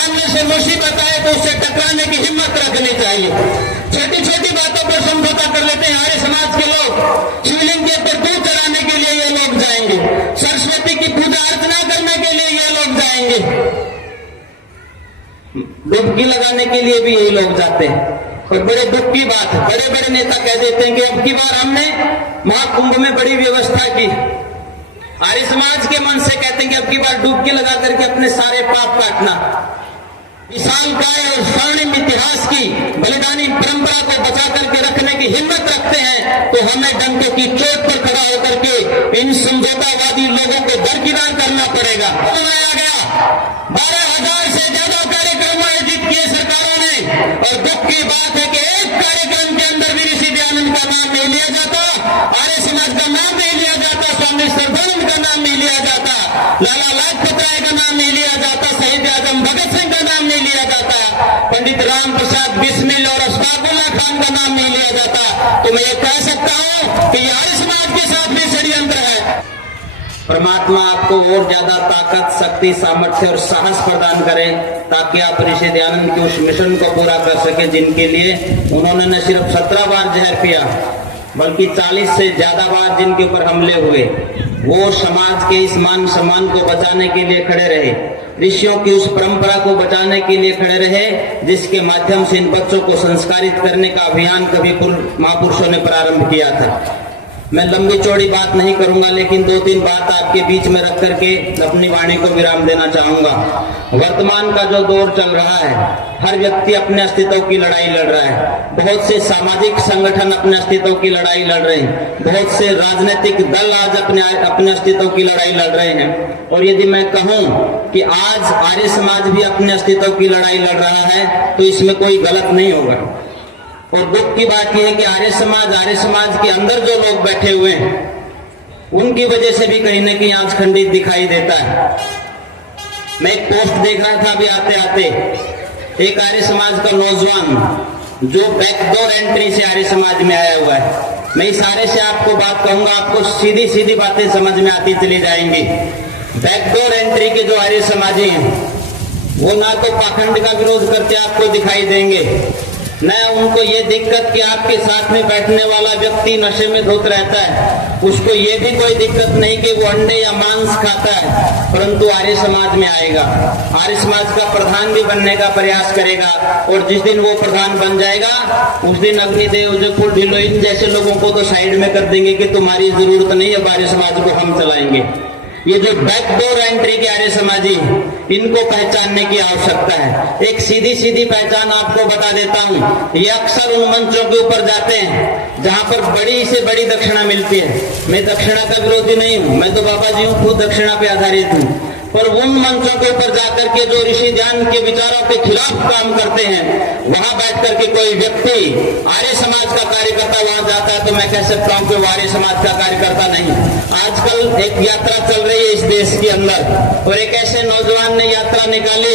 सामने से मुसीबत आए तो उससे टकराने की हिम्मत रखनी चाहिए। छोटी छोटी बातों पर समझौता कर लेते हैं आर्य समाज के लोग। शिवलिंग के ऊपर दूध चढ़ाने के लिए ये लोग जाएंगे, सरस्वती की पूजा अर्चना करने के लिए ये लोग जाएंगे, डुबकी लगाने के लिए भी यही लोग जाते हैं। और बड़े दुख की बात है, बड़े बड़े नेता कह देते हैं कि अब की बार हमने महाकुंभ में बड़ी व्यवस्था की। आर्य समाज के मन से कहते हैं कि अब की बार डुबकी लगा करके अपने सारे पाप काटना। विशालकाय और स्वर्णिम इतिहास की बलिदानी परंपरा को बचा करके रखने की हिम्मत रखते हैं तो हमें डंकों की चोट पर खड़ा होकर के इन समझौतावादी लोगों को दरकिनार करना पड़ेगा। बनाया गया 12,000 से ज्यादा कार्यक्रम आयोजित किए सरकारों ने, और दुख की बात है कि एक कार्यक्रम के अंदर भी ऋषि दयानंद का नाम नहीं लिया जाता, आर्य समाज का नाम नहीं लिया जाता, स्वामी सर्वानंद का नाम नहीं लिया जाता, लाला लाजपत राय का नाम नहीं लिया जाता, शहीद आजम भगत सिंह का नाम नहीं लिया जाता, पंडित राम प्रसाद बिस्मिल और अशफाकुल्लाह खान का नाम नहीं लिया जाता। तो मैं ये कह सकता हूं कि ये आर्य समाज के साथ भी षड्यंत्र है। परमात्मा आपको और ज्यादा ताकत, शक्ति, सामर्थ्य और साहस प्रदान करें ताकि आप ऋषि दयानंद के उस मिशन को पूरा कर सके जिनके लिए उन्होंने न सिर्फ 17 बार जहर पिया बल्कि 40 से ज्यादा बार जिनके ऊपर हमले हुए, वो समाज के इस मान सम्मान को बचाने के लिए खड़े रहे, ऋषियों की उस परंपरा को बचाने के लिए खड़े रहे जिसके माध्यम से इन बच्चों को संस्कारित करने का अभियान कभी महापुरुषों ने प्रारंभ किया था। मैं लंबी चौड़ी बात नहीं करूंगा, लेकिन 2-3 बात आपके बीच में रख करके अपनी वाणी को विराम देना चाहूंगा। वर्तमान का जो दौर चल रहा है, हर व्यक्ति अपने अस्तित्व की लड़ाई लड़ रहा है। बहुत से सामाजिक संगठन अपने अस्तित्व की लड़ाई लड़ रहे हैं, बहुत से राजनीतिक दल आज अपने अस्तित्व की लड़ाई लड़ रहे हैं। और यदि मैं कहूं कि आज आर्य समाज भी अपने अस्तित्व की लड़ाई लड़ रहा है तो इसमें कोई गलत नहीं होगा। और दुख की बात यह है कि आर्य समाज के अंदर जो लोग बैठे हुए हैं उनकी वजह से भी कहीं न कहीं आज खंडित दिखाई देता है। मैं एक पोस्ट देख रहा था अभी आते आते, एक आर्य समाज का नौजवान जो बैकडोर एंट्री से आर्य समाज में आया हुआ है। मैं इशारे से आपको बात कहूंगा, आपको सीधी सीधी बातें समझ में आती चली जाएंगी। बैकडोर एंट्री के जो आर्य समाजी हैं वो ना तो पाखंड का विरोध करते आपको दिखाई देंगे, न उनको ये दिक्कत कि आपके साथ में बैठने वाला व्यक्ति नशे में धुत रहता है, उसको ये भी कोई दिक्कत नहीं कि वो अंडे या मांस खाता है, परंतु आर्य समाज में आएगा, आर्य समाज का प्रधान भी बनने का प्रयास करेगा। और जिस दिन वो प्रधान बन जाएगा उस दिन अग्निदेव जयपुर ढिल्लो इन जैसे लोगों को तो साइड में कर देंगे कि तुम्हारी जरूरत नहीं है, आर्य समाज को हम चलाएंगे। ये जो बैकडोर एंट्री के आर्य समाजी इनको पहचानने की आवश्यकता है। एक सीधी सीधी पहचान आपको बता देता हूँ, ये अक्सर उन मंचों के ऊपर जाते हैं जहाँ पर बड़ी से बड़ी दक्षिणा मिलती है। मैं दक्षिणा का विरोधी नहीं हूँ, मैं तो बाबा जी हूँ, खुद दक्षिणा पे आधारित हूँ, पर उन मंचों के ऊपर जाकर के जो ऋषि ध्यान के विचारों के खिलाफ काम करते हैं वहां बैठ करके कोई व्यक्ति आर्य समाज का कार्यकर्ता वहां जाता है तो मैं कह सकता हूं कि वो आर्य समाज का कार्यकर्ता नहीं। आजकल एक यात्रा चल रही है इस देश के अंदर और एक ऐसे नौजवान ने यात्रा निकाली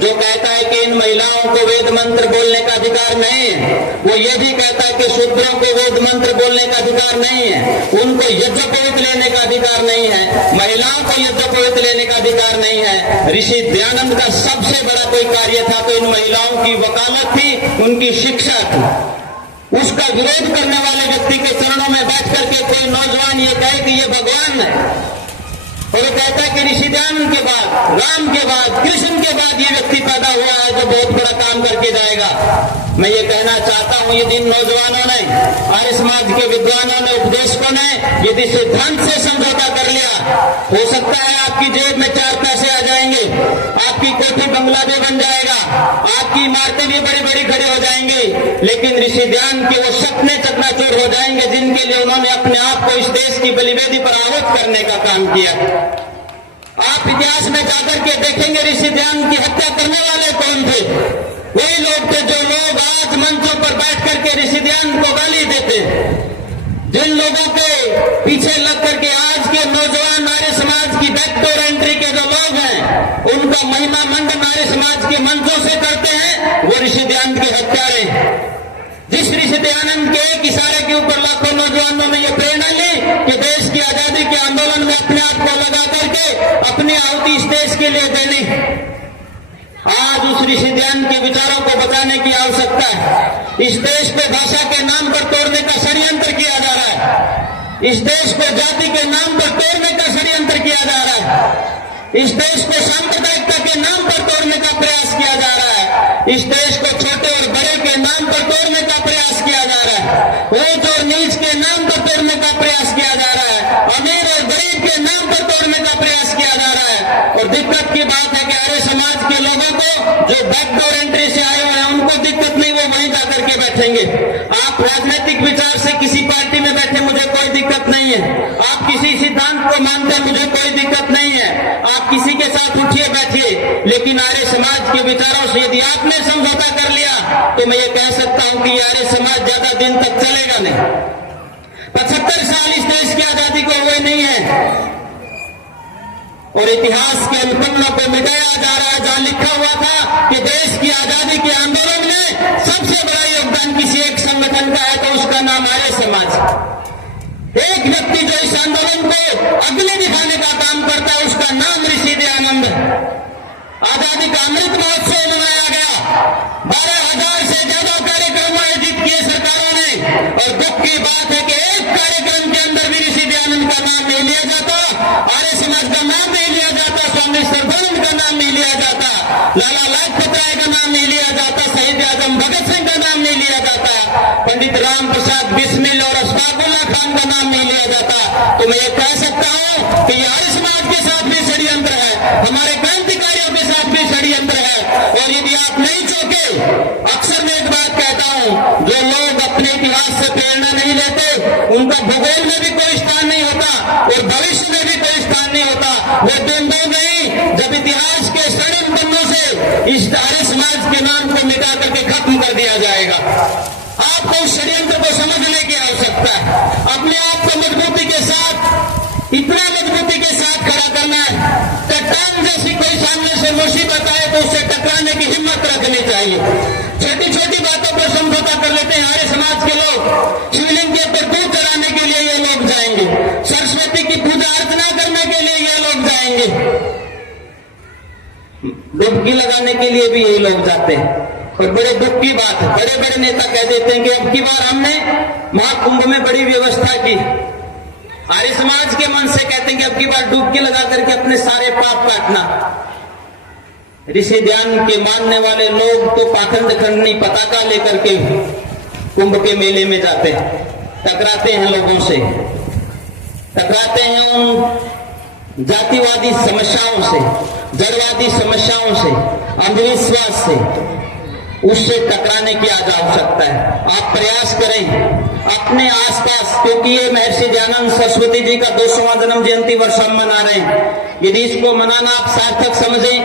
जो कहता है कि इन महिलाओं को वेद मंत्र बोलने का अधिकार नहीं है। वो ये भी कहता है कि शूद्रों को वेद मंत्र बोलने का अधिकार नहीं है, उनको यज्ञोपवीत लेने का अधिकार नहीं है, महिलाओं को यज्ञोपवीत लेने का अधिकार नहीं है। ऋषि दयानंद का सबसे बड़ा कोई कार्य था तो इन महिलाओं की वकालत थी, उनकी शिक्षा थी। उसका विरोध करने वाले व्यक्ति के चरणों में बैठ करके कोई नौजवान ये कहे कि ये भगवान है और वो कहता है कि ऋषि दयानंद के बाद, राम के बाद, कृष्ण के बाद ये व्यक्ति पैदा हुआ है जो बहुत बड़ा काम करके जाएगा। मैं ये कहना चाहता हूं यदि नौजवानों ने, आर्य समाज के विद्वानों ने, उपदेशकों ने यदि सिद्धांत से समझौता कर लिया, हो सकता है आपकी जेब में 4 पैसे आ जाएंगे, आपकी कोठी बंगला भी बन जाएगा, आपकी इमारतें भी बड़ी बड़ी खड़ी हो जाएंगी, लेकिन ऋषि ध्यान के वो सपने चकनाचूर हो जाएंगे जिनके लिए उन्होंने अपने आप को इस देश की बलिवेदी पर आहुत करने का काम किया। आप इतिहास में जाकर के देखेंगे ऋषि ध्यान की हत्या करने वाले कौन थे? वही लोग थे जो लोग आज मंचों पर बैठ करके ऋषि ध्यान को गाली देते। जिन लोगों के पीछे लग करके आज के नौजवान आर्य समाज की बैकडोर एंट्री के जो लोग हैं उनका महिमा मंडन आर्य समाज के मंचों से करते हैं, वो ऋषि ध्यान के हत्यारे। जिस ऋषि दयानंद के एक इशारे के ऊपर लाखों नौजवानों ने यह प्रेरणा ली कि देश की आजादी के आंदोलन में अपने आप को लगा करके अपनी आहुति इस देश के लिए देनी। आज उस ऋषि ध्यान के विचारों को बचाने की आवश्यकता है। इस देश को भाषा के नाम पर तोड़ने का षड्यंत्र किया जा रहा है। इस देश को जाति के नाम पर तोड़ने का षड्यंत्र किया जा रहा है। इस देश को सांप्रदायिकता के नाम पर तोड़ने का प्रयास किया जा रहा है। इस देश को छोटे और बड़े के नाम पर तोड़ने का प्रयास किया जा रहा है। ऊंच और नीच के नाम पर तोड़ने का प्रयास किया जा रहा है। अमीर और गरीब के नाम पर तोड़ने का प्रयास किया जा रहा है। और दिक्कत की बात है कि आर्य समाज के लोगों को जो बैकडोर एंट्री से आए हुए हैं उनको दिक्कत नहीं, वो वहीं जाकर के बैठेंगे। आप राजनीतिक विचार से किसी पार्टी में बैठे, मुझे कोई दिक्कत नहीं है। आप किसी सिद्धांत को मानते हैं, मुझे कोई दिक्कत नहीं है। आप किसी के साथ उठिए बैठिए, लेकिन आर्य समाज के विचारों से यदि आपने समझौता कर लिया तो मैं ये कह सकता हूं कि आर्य समाज ज्यादा दिन तक चलेगा नहीं। 75 साल इस देश की आजादी को हुए नहीं है और इतिहास के अनुपन्नों को मिटाया जा रहा है, जहां लिखा हुआ था कि देश की आजादी के आंदोलन में सबसे बड़ा योगदान किसी एक संगठन का है तो उसका नाम आर्य समाज। एक व्यक्ति जो इस आंदोलन को अग्नि दिखाने का काम करता है उसका नाम ऋषि दयानंद। आजादी का अमृत महोत्सव मनाया गया, 12,000 से ज्यादा कार्यक्रम आयोजित किए सरकारों ने, और दुख की बात है कि एक कार्यक्रम के अंदर भी ऋषि दयानंद का नाम नहीं लिया जाता, आर्य समाज का नाम नहीं लिया जाता, स्वामी सर्वानंद का नाम नहीं लिया जाता, लाला लाजपत राय का नाम नहीं लिया जाता, शहीद आजम भगत सिंह का नाम नहीं लिया जाता, पंडित राम प्रसाद बिस्मिल और अशफाक उल्लाह खान का नाम नहीं लिया जाता। तो मैं ये कह सकता हूं कि आर्य समाज के साथ भी षड्यंत्र है, हमारे क्रांतिकारियों के साथ भी षड्यंत्र है। और यदि आप नहीं चौके, अक्सर मैं एक बात कहता हूं, जो लोग अपने इतिहास से प्रेरणा नहीं लेते उनका भूगोल में भी कोई स्थान नहीं होता और भविष्य में भी कोई स्थान नहीं होता। वो दिन दो नहीं जब इतिहास के स्वर्णिम पन्नों से इस आर्य समाज के नाम को मिटा करके खत्म कर दिया जाएगा। आपको उस षड्यंत्र को समझने की आवश्यकता है, अपने आप को मजबूती के साथ, इतना मजबूती के साथ खड़ा करना है। चट्टान जैसी कोई सामने से मुसीबत आए तो उससे टकराने की हिम्मत रखनी चाहिए। छोटी छोटी बातों पर समझौता कर लेते हैं आर्य समाज के लोग। शिवलिंग के ऊपर दूध चढ़ाने के लिए ये लोग जाएंगे, सरस्वती की पूजा अर्चना करने के लिए ये लोग जाएंगे, डुबकी लगाने के लिए भी यही लोग जाते हैं। और बड़े दुख की बात है, बड़े बड़े नेता कह देते हैं कि अब की बार हमने महाकुंभ में बड़ी व्यवस्था की। आर्य समाज के मन से कहते हैं कि अब की बार डुबकी लगा करके अपने सारे पाप काटना। ऋषि ध्यान के मानने वाले लोग तो पाखंड खंडनी पताका लेकर के कुंभ के मेले में जाते हैं, टकराते हैं लोगों से, टकराते हैं उन जातिवादी समस्याओं से, जड़वादी समस्याओं से, अंधविश्वास से, उससे टकराने की आज आवश्यकता है। आप प्रयास करें अपने आसपास, क्योंकि ये महर्षि दयानंद सरस्वती जी का 200वां जन्म जयंती वर्ष हम मना रहे हैं। यदि इसको मनाना आप सार्थक समझें,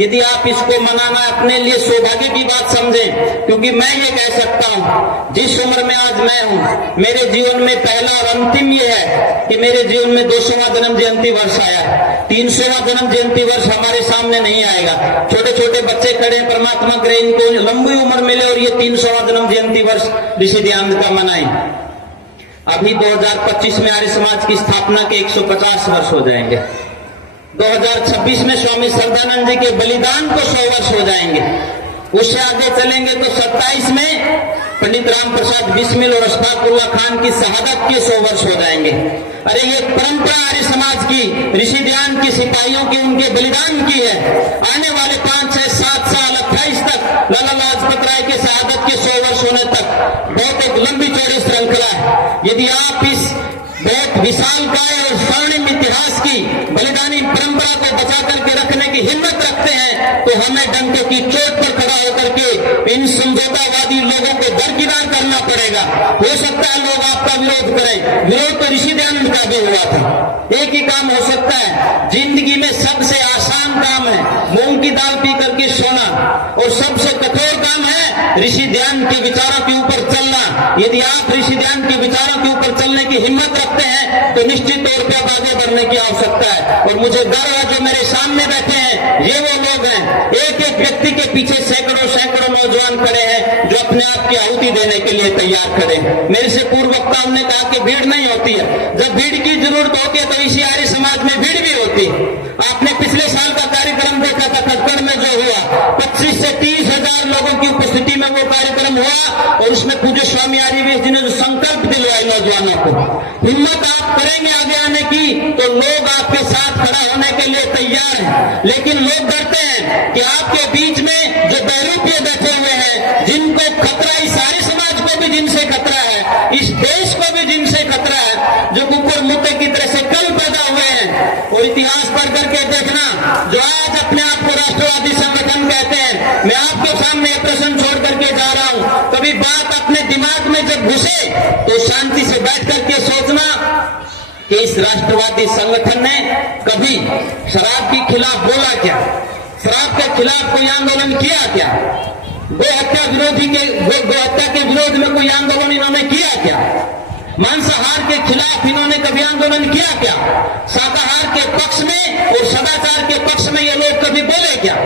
यदि आप इसको मनाना अपने लिए सौभाग्य की बात समझें, क्योंकि मैं ये कह सकता हूं जिस उम्र में आज मैं हूं, मेरे जीवन में पहला और अंतिम ये है कि मेरे जीवन में 200वां जन्म जयंती वर्ष आया। 300वां जन्म जयंती वर्ष हमारे सामने नहीं आएगा। छोटे छोटे बच्चे खड़े, परमात्मा करे इनको लंबी उम्र मिले और ये 300वां जन्म जयंती वर्ष ऋषि दयानंद का मनाएं। अभी 2025 में आर्य समाज की स्थापना के 150 वर्ष हो जाएंगे। 2026 में स्वामी श्रद्धानंद जी के बलिदान को 100 वर्ष हो जाएंगे। उससे आगे चलेंगे तो 27 में पंडित राम प्रसाद बिस्मिल और अशफाक उल्लाह खान की शहादत के 100 वर्ष हो जाएंगे। अरे ये परंपरा आर्य समाज की, ऋषि ध्यान की, सिपाहियों की, उनके बलिदान की है। आने वाले 5, 6, 7 साल 28 तक लाला लाजपत राय के शहादत के 100 वर्ष होने तक बहुत एक लंबी चौड़ी श्रृंखला है। यदि आप इस बहुत विशालकाय और स्वर्णिम इतिहास की बलिदानी परंपरा को बचा करके रखने की हिम्मत रखते हैं तो हमें डंके की चोट पर खड़ा होकर के इन समझौतावादी लोगों को दरकिनार करना पड़ेगा। हो सकता है लोग आपका विरोध करें, विरोध तो ऋषि दयानंद का भी हुआ था। एक ही काम हो सकता है, जिंदगी में सबसे आसान काम है मूंग की दाल पी करके सोना, और सबसे कठोर काम है ऋषि ध्यान के विचारों के ऊपर चलना। यदि आप ऋषि ध्यान के विचारों के ऊपर चलने की हिम्मत रखते हैं तो निश्चित तौर पर आगे बढ़ने की आवश्यकता है। और मुझे गर्व है जो मेरे सामने बैठे हैं ये वो लोग हैं, एक एक व्यक्ति के पीछे सैकड़ों सैकड़ों नौजवान खड़े हैं जो अपने आप की आहुति देने के लिए तैयार खड़े हैं। मेरे से पूर्व वक्ताओं ने कहा कि भीड़ नहीं होती है, जब भीड़ की जरूरत होती है तो इसी आर्य समाज में भीड़ भी होती है। आपने पिछले साल का कार्यक्रम देखा था खटखड़ में जो हुआ, लोगों की उपस्थिति में वो कार्यक्रम हुआ और उसमें पूज्य स्वामी आर्यवेश जी ने जो संकल्प दिलवाए नौजवानों को, हिम्मत आप करेंगे आगे आने की तो लोग आपके साथ खड़ा होने के लिए तैयार हैं। लेकिन लोग डरते हैं कि आपके बीच में जो बहरूपिये बैठे हुए हैं, जिनको खतरा इस सारे समाज को भी जिनसे खतरा है, इस देश को भी जिनसे खतरा है, जो कुकुर मुत्ते की तरह से कल पैदा हुए हैं। और इतिहास पढ़ करके देखना, जो आज अपने आप को राष्ट्रवादी संगठन कहते हैं, मैं आपके सामने एक प्रश्न छोड़ करके जा रहा हूं, कभी बात अपने दिमाग में जब घुसे तो शांति से बैठ करके सोचना कि इस राष्ट्रवादी संगठन ने कभी शराब के खिलाफ बोला क्या, शराब के खिलाफ कोई आंदोलन किया क्या, गो हत्या के विरोध में कोई आंदोलन इन्होंने किया क्या, मांसाहार के खिलाफ इन्होंने कभी आंदोलन किया क्या, शाकाहार के पक्ष में और सदाचार के पक्ष में ये लोग कभी बोले क्या?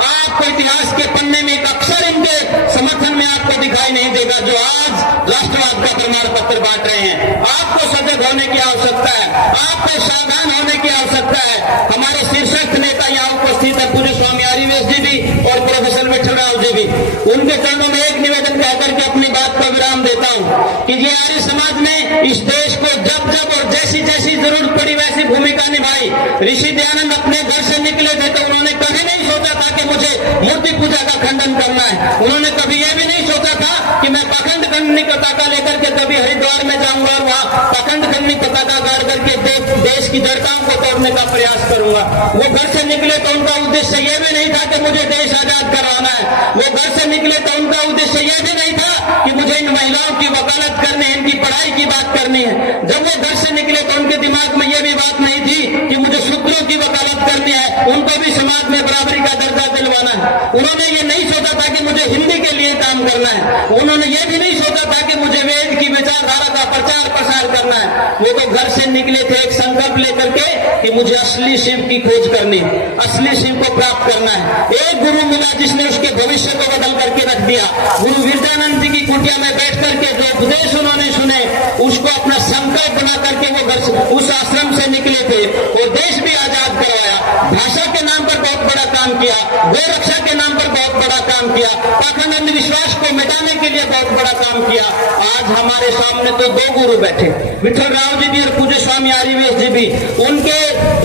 आपको इतिहास के पन्ने में एक अक्षर इनके समर्थन में आपको दिखाई नहीं देगा जो आज राष्ट्रवाद का प्रमाण पत्र बांट रहे हैं। आपको सजग होने की आवश्यकता है, आपको सावधान होने की आवश्यकता है। हमारे शीर्षस्थ नेता यहाँ उपस्थित है, पूज्य स्वामी आर्यवेश जी भी और प्रोफेसर विठल राव जी भी। उनके चरणों में एक निवेदन कहकर के अपनी बात का विराम देता हूँ कि ये आर्य समाज ने इस देश को जब जब और जैसी जैसी जरूरत पड़ी वैसी भूमिका निभाई। ऋषि दयानंद अपने घर से निकले थे तो उन्होंने कभी नहीं सोचा था कि मुझे मूर्ति पूजा का खंडन करना है। उन्होंने कभी यह भी नहीं सोचा था कि मैं पाखंड खंडनी पताका लेकर के कभी हरिद्वार में जाऊंगा और वहां पाखंड खंडनी पताका गाड़ करके देश की जड़ताओं को तोड़ने का प्रयास करूंगा। वो घर से निकले तो उनका उद्देश्य यह भी नहीं था कि मुझे देश आजाद कराना है। वो घर से निकले तो उनका उद्देश्य यह भी नहीं था कि मुझे इन महिलाओं की वकालत करनी है, इनकी पढ़ाई की बात करनी है। जब वो घर से निकले तो उनके दिमाग में यह भी बात नहीं थी कि मुझे शूद्रों की वकालत करनी है, उनको भी समाज में बराबरी का दर्जा दिलवाना है। उन्होंने ये नहीं सोचा था कि मुझे हिंदी के लिए काम करना है। उन्होंने ये भी नहीं सोचा था कि मुझे वेद की विचारधारा का प्रचार प्रसार करना है। वो तो घर से निकले थे एक संकल्प लेकर के कि मुझे असली शिव की खोज करनी है, असली शिव को प्राप्त करना है। एक गुरु मिला जिसने उसके भविष्य को बदल करके रख दिया। गुरु विरजानंद जी की कुटिया में बैठ करके जो उपदेश उन्होंने सुने उसको अपना संकल्प बना करके वो घर से उस आश्रम से निकले थे और देश भी आजाद करवाया। भाषा के नाम पर बहुत बड़ा काम किया, गौ रक्षा के नाम पर बहुत बड़ा काम किया, पाखंड अंधविश्वास को मिटाने के लिए बहुत बड़ा काम किया। आज हमारे सामने तो दो गुरु बैठे, विठल राव जी भी और पूज्य स्वामी आर्यवेश जी भी। उनके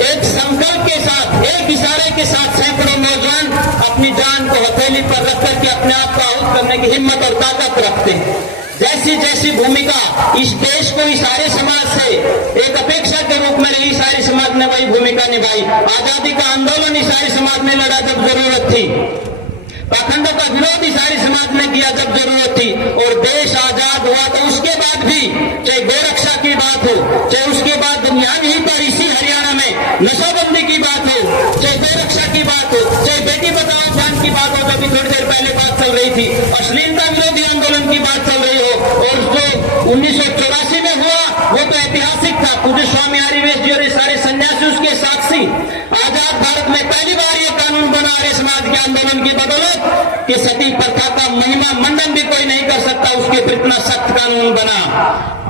एक संकल्प के साथ, एक इशारे के साथ सैकड़ों नौजवान अपनी जान को हथेली पर रख करके अपने आप को आहुत करने की हिम्मत और ताकत रखते हैं। जैसी जैसी भूमिका इस देश को इस आर्य समाज से एक अपेक्षा के रूप में रही, सारे समाज ने वही भूमिका निभाई। आजादी का आंदोलन इस आर्य समाज ने लड़ा जब जरूरत थी, पाखंडों का विरोध इस आर्य समाज ने किया जब जरूरत थी, और देश आजाद हुआ तो उसके बाद भी चाहे गोरक्षा की बात हो, चाहे उसके बाद यहीं पर इसी हरियाणा में नशाबंदी की बात हो, चाहे गोरक्षा की बात हो, चाहे बेटी बचाओ अभियान की बात हो, जो अभी थोड़ी देर पहले बात चल रही थी, अश्लीलता विरोधी आंदोलन की बात चल रही हो, और जो 1984 में हुआ वो तो ऐतिहासिक था। पूज्य स्वामी आर्यवेश जी और ये सारे सन्यासी उसके साक्षी। आजाद भारत में पहली बार ये कानून बना आर्य समाज के आंदोलन की बदौलत कि सती प्रथा का महिमा मंडन भी कोई नहीं कर सकता, उसके ऊपर इतना सख्त कानून बना।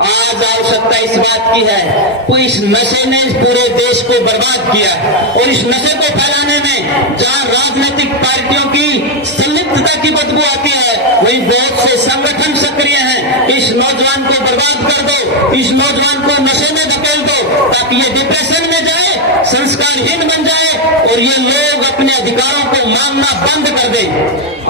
आज आवश्यकता इस बात की है कि इस नशे ने पूरे देश को बर्बाद किया, और इस नशे को फैलाने में जहां राजनीतिक पार्टियों की संलिप्तता की बदबू आती है, वहीं बहुत से संगठन सक्रिय हैं। इस नौजवान को बर्बाद कर दो, इस नौजवान को नशे में धकेल दो ताकि ये डिप्रेशन में जाए, संस्कारहीन बन जाए और ये लोग अपने अधिकारों को मांगना बंद कर दे।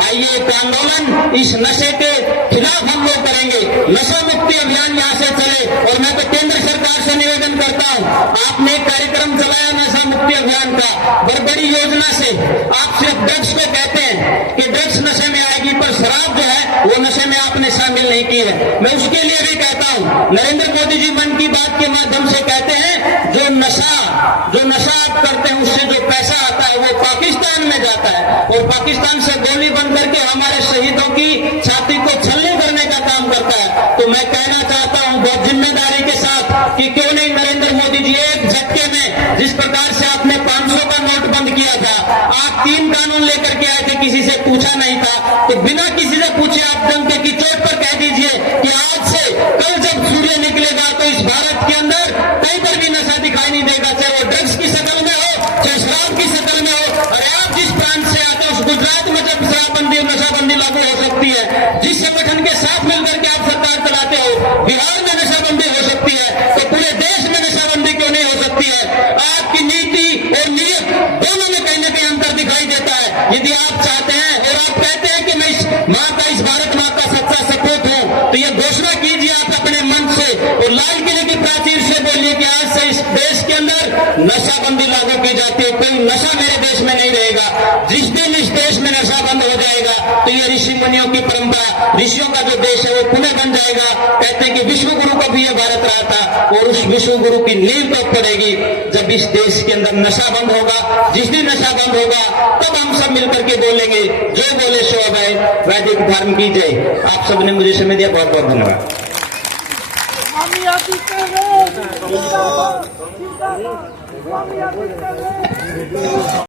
आइए एक आंदोलन इस नशे के खिलाफ हम लोग करेंगे, नशा मुक्ति अभियान यहाँ से चले। और मैं तो केंद्र सरकार से निवेदन करता हूँ, आपने एक कार्यक्रम चलाया नशा मुक्ति अभियान का बड़ी योजना से। आप सिर्फ ड्रग्स को कहते हैं कि ड्रग्स नशे में आएगी, पर शराब जो है वो नशे में आपने शामिल नहीं की है। मैं उसके लिए भी कहता हूँ, नरेंद्र मोदी जी मन की बात के माध्यम से कहते हैं जो नशा आप करते हैं उससे जो पैसा आता है वो पाकिस्तान में जाता है, और पाकिस्तान से गोली बन करके हमारे शहीदों की छाती को छलनी करने का काम करता है। तो मैं कहना चाहता हूं बहुत जिम्मेदारी के साथ कि क्यों नहीं नरेंद्र मोदी जी एक झटके में, जिस प्रकार से आपने 500 का नोट बंद किया था, आप 3 कानून लेकर के आए थे, किसी से पूछा नहीं था, तो बिना किसी से पूछे आप डंके की चोट पर कह दीजिए कि आज से कल जब सूर्य निकलेगा तो इस भारत के अंदर कहीं पर भी नशा दिखाई नहीं देगा, चाहे वो ड्रग्स की शक्ल में हो, चाहे शराब की शक्ल में हो। और आप जिस प्रांत से आते हैं उस गुजरात में जब शराबबंदी और नशाबंदी लागू हो सकती है। जिस संगठन के साथ मिलकर के आप सरकार चलाते हो, बिहार में नशाबंदी हो सकती है, तो पूरे देश में नशाबंदी क्यों नहीं हो सकती है? आपकी नीति और नीयत दोनों में कहीं ना कहीं अंतर दिखाई देता है। यदि आप चाहते हैं और आप कहते हैं कि मैं इस भारत माँ का सच्चा सपूत हूं, तो ये घोषणा कीजिए आप अपने मन से और लाल किले की प्राचीर से बोलिए कि आज से इस देश के अंदर नशाबंदी लागू की जाती है, कोई नशा मेरे देश में नहीं रहेगा। जिस दिन इस देश में नशा बंद हो जाएगा तो ये ऋषि मुनियों की परंपरा, ऋषियों का जो देश है वो पुनः बन जाएगा। कहते हैं कि विश्व गुरु का भी ये भारत रहा था और उस विश्व गुरु की नींव तब पड़ेगी जब इस देश के अंदर नशा बंद होगा। जिस दिन नशा बंद होगा तब हम सब मिलकर के बोलेंगे जो बोले सो अभय, वैदिक धर्म की जय। आप सबने मुझे समय दिया, बहुत बहुत धन्यवाद।